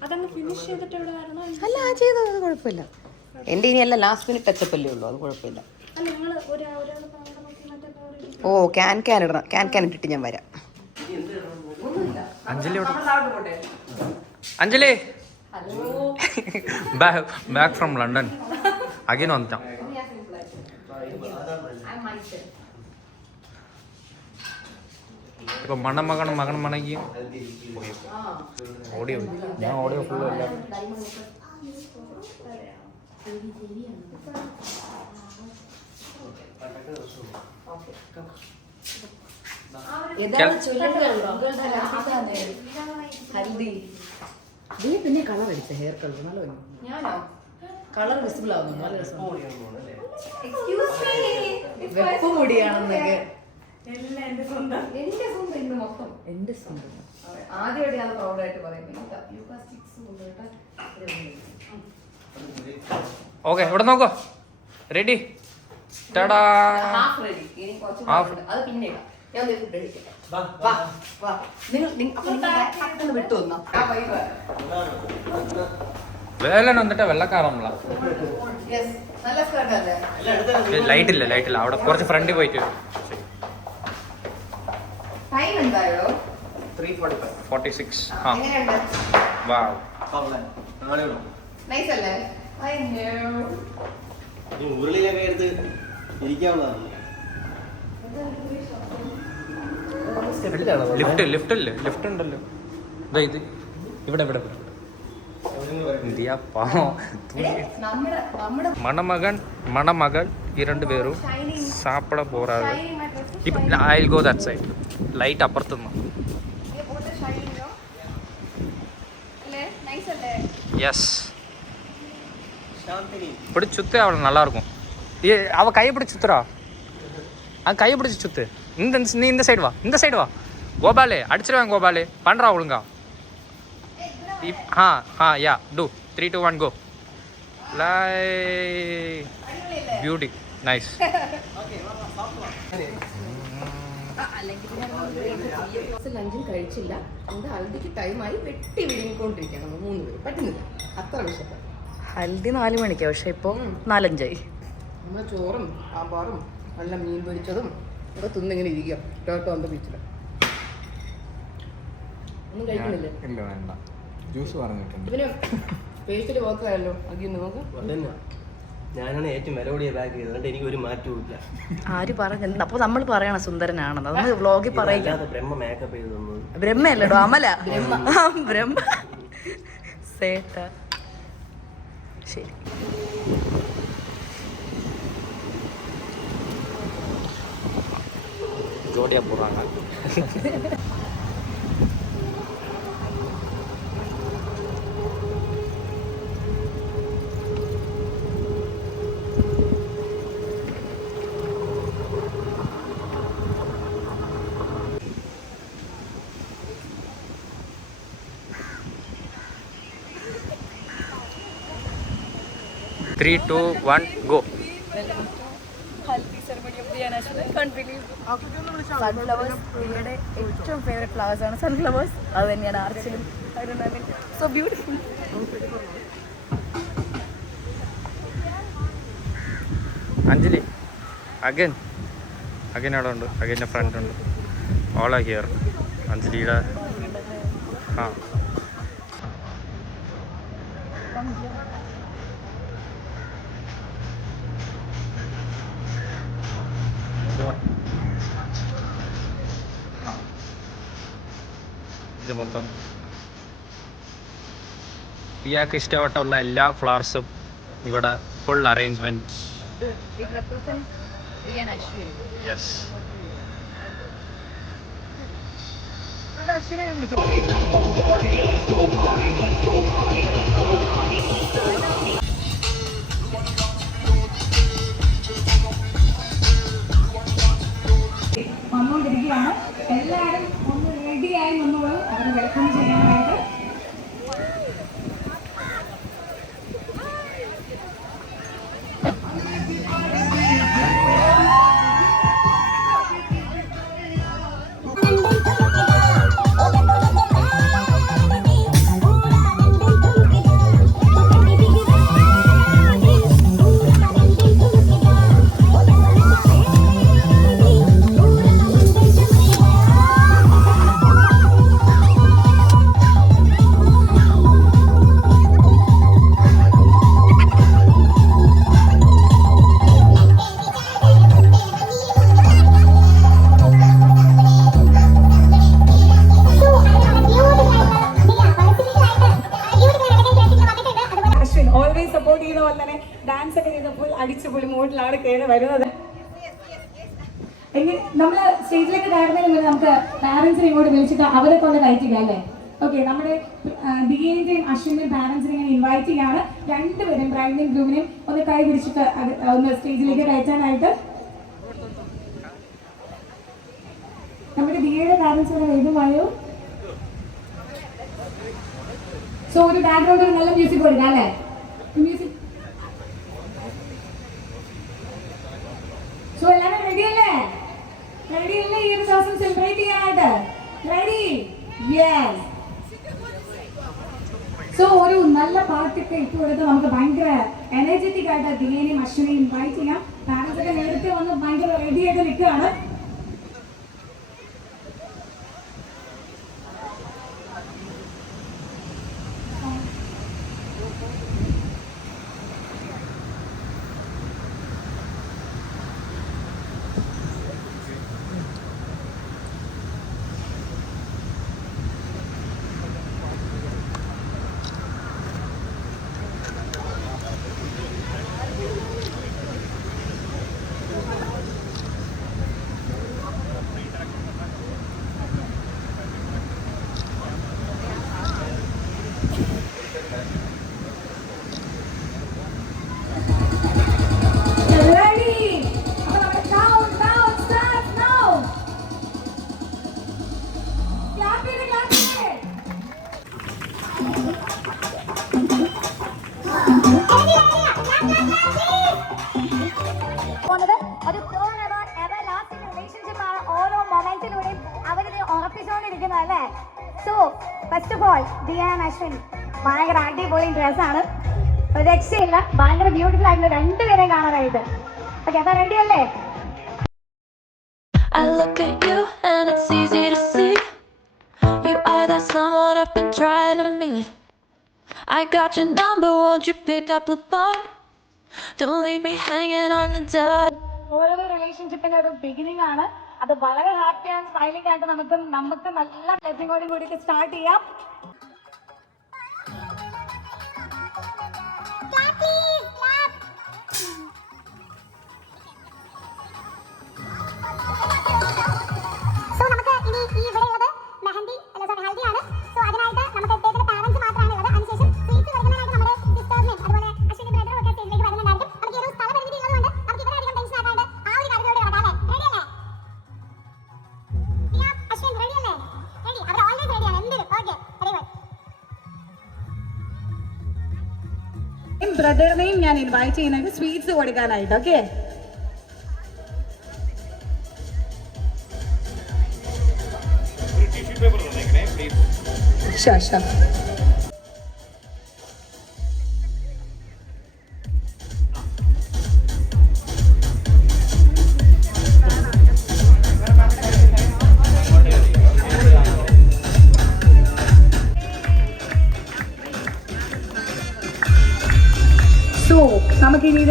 അതങ്ങ് ഫിനിഷ് ചെയ്തിട്ട് എവിടെ വരണം? അല്ല ചെയ്തോ, അത് കുഴപ്പമില്ല. എന്റെ ഇനിയല്ല ലാസ്റ്റ് മിനിറ്റ് ടച്ചപ്പ് അല്ലേ ഉള്ളൂ, അത് കുഴപ്പമില്ല. അല്ല നിങ്ങൾ ഒരാൾ ഓ ക്യാൻ ഇടണം. ക്യാൻ ഇട്ടിട്ട് ഞാൻ വരാം. അഞ്ജലി നമ്മൾ അവിടെ പോട്ടെ. Anjali hello. Back from London again വന്നിട്ടാ ഇപ്പൊ മണമകണം മകൻ മണകിയും ഓഡിയോ ഞാൻ ഓഡിയോ ഫുള്ള് അല്ല പിന്നെ കളർ അടിച്ച ഹെയർ കളർ നല്ല ഞാനോ കളർ വിസിബിൾ ആവുന്നു നല്ല രസം വെപ്പ് മുടിയാണെന്നൊക്കെ എന്റെ സ്വന്തം ഇന്ന് മൊത്തം എന്റെ സ്വന്തം ആദ്യമായിട്ട് ഞാൻ പ്രൗഡായിട്ട് പറയും ഓക്കെ ഇവിടെ നോക്കോ റെഡി ഹാഫ് റെഡി ഇനി കുറച്ച് അത് പിന്നെ ഇടാം. ഞാൻ ഒരു ഫുഡ് കഴിക്കട്ടെ. വാ വാ നിങ്ങൾ വിട്ടു വന്നോ ആ പൈപ്പ് വേലൻ വന്നിട്ട് വെള്ളക്കാറമ്മള യെസ് നല്ല സ്കേർട്ട് അല്ലേ ലൈറ്റ് ഇല്ല അവിടെ കുറച്ച് ഫ്രണ്ടിൽ പോയിട്ട് ടൈം എന്തായോ 46 ആ എങ്ങനെയുണ്ട് വാ നൈസ് അല്ലേ ഐ നോ ഉരുളിയിലൊക്കെ എടുത്ത് ഇരിക്കാവുന്നതാണ്. ലിഫ്റ്റ് ഉണ്ടല്ലോ ഇതാ ഇത് ഇവിടെ ഇന്ത്യ പാവം മണമകൾ ഈ രണ്ടുപേരും സാപ്പിട പോറാറ് I go that side light അപ്പുറത്തുനിന്ന് യെஸ் இப்படி சுத்து அவளை நல்லா இருக்கும் அவ கையை பிடிச்சி சுத்துறா அது கையை பிடிச்சி சுத்து நீ இந்த சைடு வா கோபாலே அடிச்சிருவாங்க கோபாலே பண்றா ஒழுங்கா யா டூ 3 2 1 கோ லை பியூட்டி நைஸ் ലഞ്ചും കഴിച്ചില്ല അതുകൊണ്ട് ഹൽദിക്ക് ടൈമായി വെട്ടി വിഴുങ്ങിക്കൊണ്ടിരിക്കുകയാണ് നമ്മൾ 3 പേര് പറ്റുന്നില്ല അത്ര വിശപ്പ് ഹൽദി 4 മണിക്കാണ് പക്ഷെ ഇപ്പോൾ 4:05 നമ്മൾ ചോറും സാമ്പാറും നല്ല മീൻ പൊരിച്ചതും ഒക്കെ തിന്നിങ്ങനെ ഇരിക്കുക ടോട്ടോ അന്ത ബീച്ചിൽ ഒന്നും കഴിക്കുന്നില്ലേ ഇല്ല വേണ്ട ജ്യൂസ് പറഞ്ഞിട്ടുണ്ട് ഇവന് പേസ്റ്റിൽ പോക്കായല്ലോ അതി നമുക്ക് അതന്നെ ഞാനാണ് ഏറ്റവും വില കൂടിയ ബാഗ് ചെയ്തത് അതുകൊണ്ട് എനിക്ക് ഒരു മാറ്റവും ഇല്ല. ആര് പറഞ്ഞു അപ്പോൾ നമ്മൾ പറയണം സുന്ദരനാണെന്ന് അതൊന്ന് വ്ളോഗിൽ പറയില്ല. അല്ലാതെ ബ്രഹ്മ മേക്കപ്പ് ചെയ്ത് തന്നത് ബ്രഹ്മയല്ലടോ അമല ബ്രഹ്മ സേട്ട ശരി ஜோடியாக போடுறாங்க Three, two, one, go. Sunflowers ഇന്ത്യയുടെ ഏറ്റവും ഫേവറേറ്റ് ഫ്ലവേഴ്സ് ആണ് സൺഫ്ലവേഴ്സ് അത് തന്നെയാണ് ആർച്ചിലും സോ ബ്യൂട്ടിഫുൾ അഞ്ജലി അഗൻ അവിടെ ഉണ്ട് അഗൻ്റെ ഫ്രണ്ട് ഉണ്ട് ഓൾ ആർ ഹിയർ അഞ്ജലിയുടെ ആ ഇത് മൊത്തം ഇയാൾക്ക് ഇഷ്ടപ്പെട്ടുള്ള എല്ലാ ഫ്ലവർസും ഇവിടെ ഫുൾ അറേഞ്ച്മെന്റ് യെസ് വന്നുകൊണ്ടിരിക്കുകയാണ് എല്ലാവരും ഒന്ന് റെഡിയായി നിന്നോളൂ അവരെ വെൽക്കം ചെയ്യാനായിട്ട് ഡാൻസ് ഒക്കെ ചെയ്തപ്പോൾ അടിച്ചുപൊളി മൂഡിലാണ് കയറി വരുന്നത്. എങ്ങനെ നമ്മൾ സ്റ്റേജിലേക്ക് കയറുന്നതിന് മുന്നേ നമുക്ക് പാരന്റ്സിനെ ഇങ്ങോട്ട് വിളിച്ചിട്ട് അവരെ കൊണ്ട് കയറ്റില്ല അല്ലേ? ഓക്കെ, നമ്മുടെ ദിയേന്റെയും അശ്വിന്റെയും പാരന്റ്സിനെ ഞാൻ ഇൻവൈറ്റ് ചെയ്യാണ്. രണ്ടുപേരും ബ്രൈഡിനെയും ഗ്രൂമിനെയും ഒന്ന് കൈ പിടിച്ചിട്ട് ഒന്ന് സ്റ്റേജിലേക്ക് കയറ്റാനായിട്ട്. നമ്മുടെ ദിയയുടെ പാരന്റ്സ് ഇവിടെ എഴുതുമായോ? സോ ഒരു ബാക്ക്ഗ്രൗണ്ട് ഒരു നല്ല മ്യൂസിക് കൊടുക്കാം അല്ലേ? മ്യൂസിക്. സോ എല്ലാവരും റെഡി അല്ലേ? റെഡി അല്ലേ ഈ ഒരു ദിവസം സെലിബ്രേറ്റ് ചെയ്യാനായിട്ട്? റെഡി? യെസ്. സോ ഒരു നല്ല പാട്ടൊക്കെ ഇട്ട് കൊടുത്ത് നമുക്ക് ഭയങ്കര എനർജറ്റിക് ആയിട്ട് ദിയേനെയും അശ്വിനെയും ഇൻവൈറ്റ് ചെയ്യാം. പാരന്റ്സ് ഒക്കെ നേരത്തെ വന്ന് ഭയങ്കര റെഡി ആയിട്ട് നിൽക്കുകയാണ്. ഉറപ്പിച്ചുകൊണ്ടിരിക്കുന്നതല്ലേ? So first of all Diya and Ashwin ഭയങ്കര അടിപൊളി ഡ്രസ്സാണ്, ഒരു രക്ഷയില്ല. ഭയങ്കര ബ്യൂട്ടിഫുൾ ആയിട്ടുള്ള രണ്ടുപേരെയും കാണാനായിട്ട്. ഓക്കെ, അപ്പൊ റെഡി അല്ലേ? I look at you and it's easy to see you are that someone I've been trying to meet. I got your number, won't you pick up the phone? Don't leave me hanging on the dot. ഓരോ റിലേഷൻഷിപ്പിന്റെ ഒരു beginning ആണ്. അത് വളരെ happy and smiling ആയിട്ട് നമുക്ക് നല്ല ബ്ലെസ്സിങ്ങോടും കൂടി start ചെയ്യാം. സോ നമുക്ക് ഇനി ഈ ഇവിടെ ഉള്ളത് മെഹന്തി ഹൽദി ആണ്. സോ അതിനായിട്ട് നമുക്ക് ഇദ്ദേഹത്തിന്റെ പാരന്റ്സ് മാത്രമാണ് ഉള്ളത്. അതിനുശേഷം സ്വീറ്റ്സ് കൊടുക്കുന്നതിനായിട്ട് നമ്മുടെ സിസ്റ്റേഴ്സിനെയും അതുപോലെ അശ്വിന്റെ ബ്രദറും ഒക്കെ സ്റ്റേജിലേക്ക് വരുന്നുണ്ടായിരിക്കും. നമുക്ക് ഈ ഒരു സ്ഥലപരിമിതി ഉള്ളതുകൊണ്ട് നമുക്ക് ഇവിടെ അധികം ടെൻഷൻ ആക്കാണ്ട് ആ ഒരു കാര്യത്തിലൂടെ വരാം അല്ലേ? റെഡി അല്ലേ? അശ്വിൻ റെഡി അല്ലേ? റെഡി? അവർ ഓൾവേസ് റെഡിയാണ് എന്തിനും. Okay, very good. ബ്രദറിനെയും ഞാൻ ഇൻവൈറ്റ് ചെയ്യുന്നത് സ്വീറ്റ്സ് കൊടുക്കാനായിട്ട്. Okay, sure sure. സോ നമുക്കിനി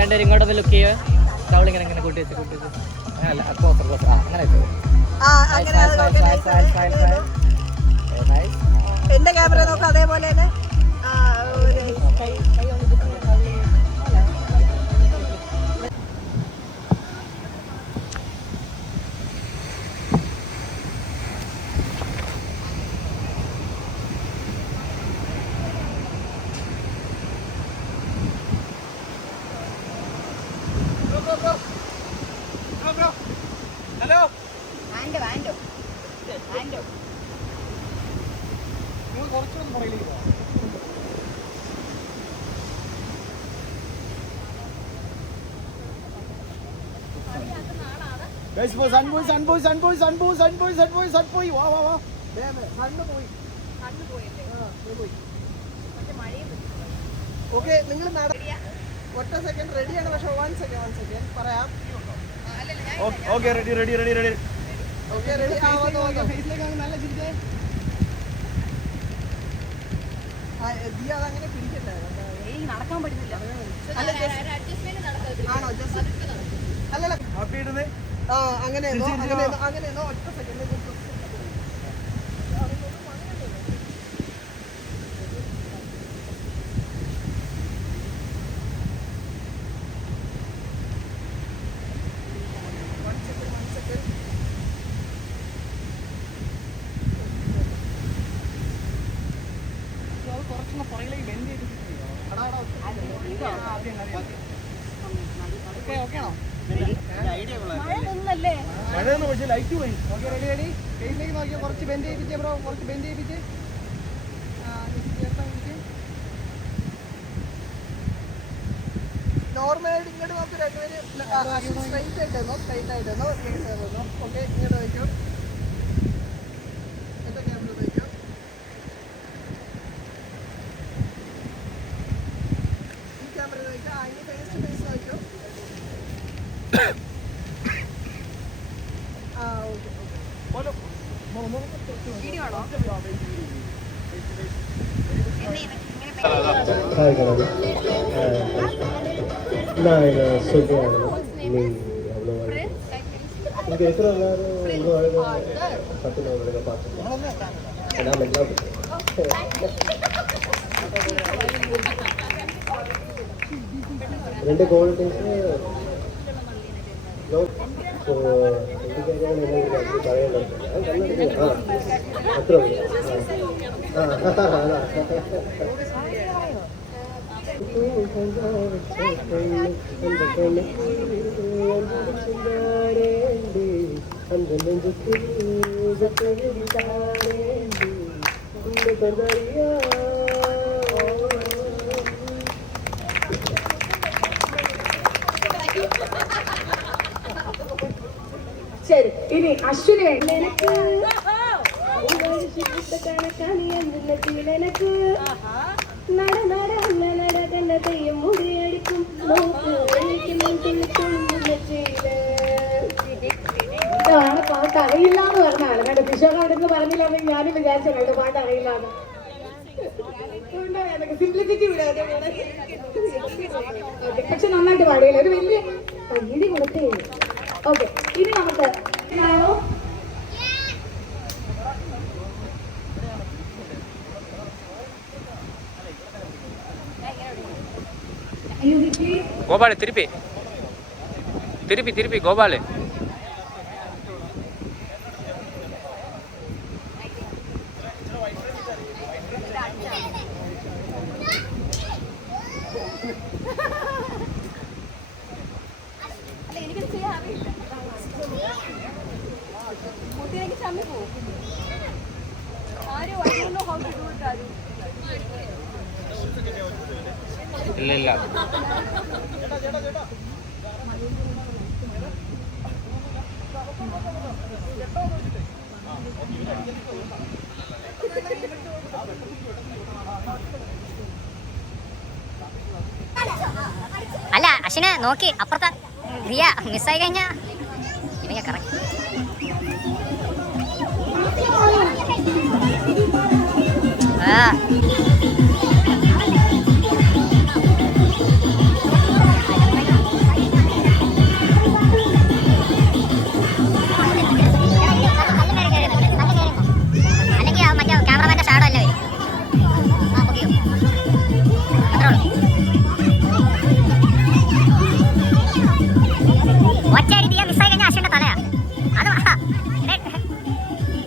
രണ്ടുപേരും ഇങ്ങോട്ടൊന്ന് ലുക്ക് ചെയ്യുക. അവളിങ്ങനെ ഇങ്ങനെ കൂട്ടി വെച്ച് അങ്ങനല്ല അങ്ങനെ എന്റെ ക്യാമറ നോക്കാം അതേപോലെ തന്നെ. ഓക്കെ, നിങ്ങൾ ഒറ്റ സെക്കൻഡ് റെഡിയാണ്. പക്ഷെ 1 സെക്കൻഡ് പറയാം. Okay ready okay ready. ഫേസിലേക്ക് നല്ല ചിരിച്ചേ. അതങ്ങനെ പിടിക്കണ്ടേ? നടക്കാൻ പറ്റുന്നില്ല. ആണോ? അല്ലല്ല, അങ്ങനെയെന്നോ ഒറ്റ സെക്കൻഡ്. മഴയൊന്നും പക്ഷേ ലൈറ്റ് പോയി. Okay ready. ഫേസിലേക്ക് നോക്കിയോ, കുറച്ച് ബെൻഡ് ചെയ്യിപ്പിച്ചേ ബ്രോ, കുറച്ച് ബെൻഡ് ചെയ്യിപ്പിച്ച്. നോർമലായിട്ട് ഇങ്ങോട്ട് നോക്കി രണ്ടുപേര് സ്ട്രൈറ്റ് ആയിട്ടായിരുന്നോ? ഓക്കെ, ഇങ്ങോട്ട് വയ്ക്കോ. എന്റെ ക്യാമറ വയ്ക്കോ. ഈ ക്യാമറ വയ്ക്കോ. അതിന് ഫേസ് ടു ഫേസ് വയ്ക്കോ. ரெண்டு குவாலிட்டிஸ் അത്ര ശരി, ഇനി അശ്വിന് വേണ്ടി ഇതാണ് പാട്ട് അറിയില്ല എന്ന് പറഞ്ഞാണ് കേട്ടോ. കിഷോറാണെന്ന് പറഞ്ഞില്ലാന്നെങ്കിൽ ഞാനും വിചാരിച്ചു കേട്ടോ പാട്ട് അറിയില്ലാന്ന്. സിംപ്ലിസിറ്റി പക്ഷെ നന്നായിട്ട് പാടിയില്ല, ഒരു വലിയ കയ്യടി കൊടുത്തേ. ഓക്കെ, ഇനി നമുക്ക് ഗോപാല് തിരുപ്പി ഗോപാല്. ഇല്ല അല്ല അശ്വിനെ നോക്കി അപ്പുറത്തെ റിയ മിസ്സായി കഴിഞ്ഞാ റിയ കറക്റ്റ്. അല്ലെങ്കിൽ മറ്റേ ക്യാമറമാൻ്റെ ഷാഡോ അല്ലേ വരും. ആ പൊക്കിയോ അത്രേ ഉള്ളൂ. ഒറ്റയടി തീയാ മിസ്സായി കഴിഞ്ഞാൽ അശ്വിൻ്റെ തലയാ. അത്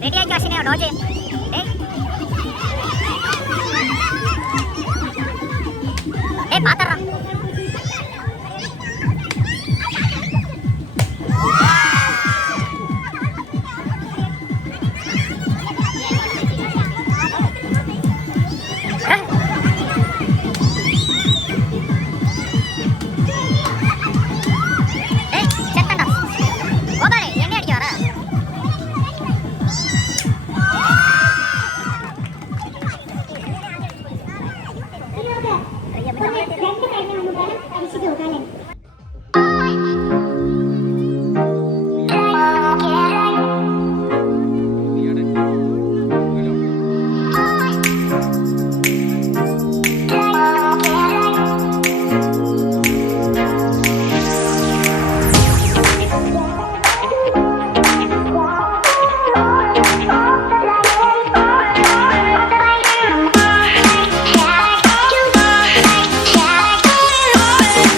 റെഡി ആയിട്ട് അശ്വിനെ ഡോ ചെയ്യും. പാത്തറ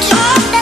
Stop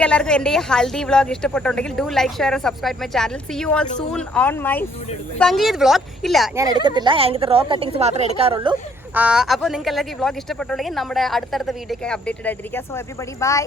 നിങ്ങൾക്ക് എല്ലാവർക്കും എൻ്റെ ഈ ഹൽദി വ്ളോഗ് ഇഷ്ടപ്പെട്ടുണ്ടെങ്കിൽ do like share subscribe my channel. See you all soon on my sangeet vlog. ഇല്ല, ഞാൻ എടുക്കത്തില്ല, ഞാൻ ഇങ്ങനത്തെ റോ കട്ടിങ്സ് മാത്രമേ എടുക്കാറുള്ളൂ. അപ്പോൾ നിങ്ങൾക്ക് എല്ലാവർക്കും ഈ വ്ളോഗ് ഇഷ്ടപ്പെട്ടുണ്ടെങ്കിൽ നമ്മുടെ അടുത്തടുത്ത വീഡിയോയ്ക്ക് അപ്ഡേറ്റഡ് ആയിട്ടിരിക്കുക. So everybody by.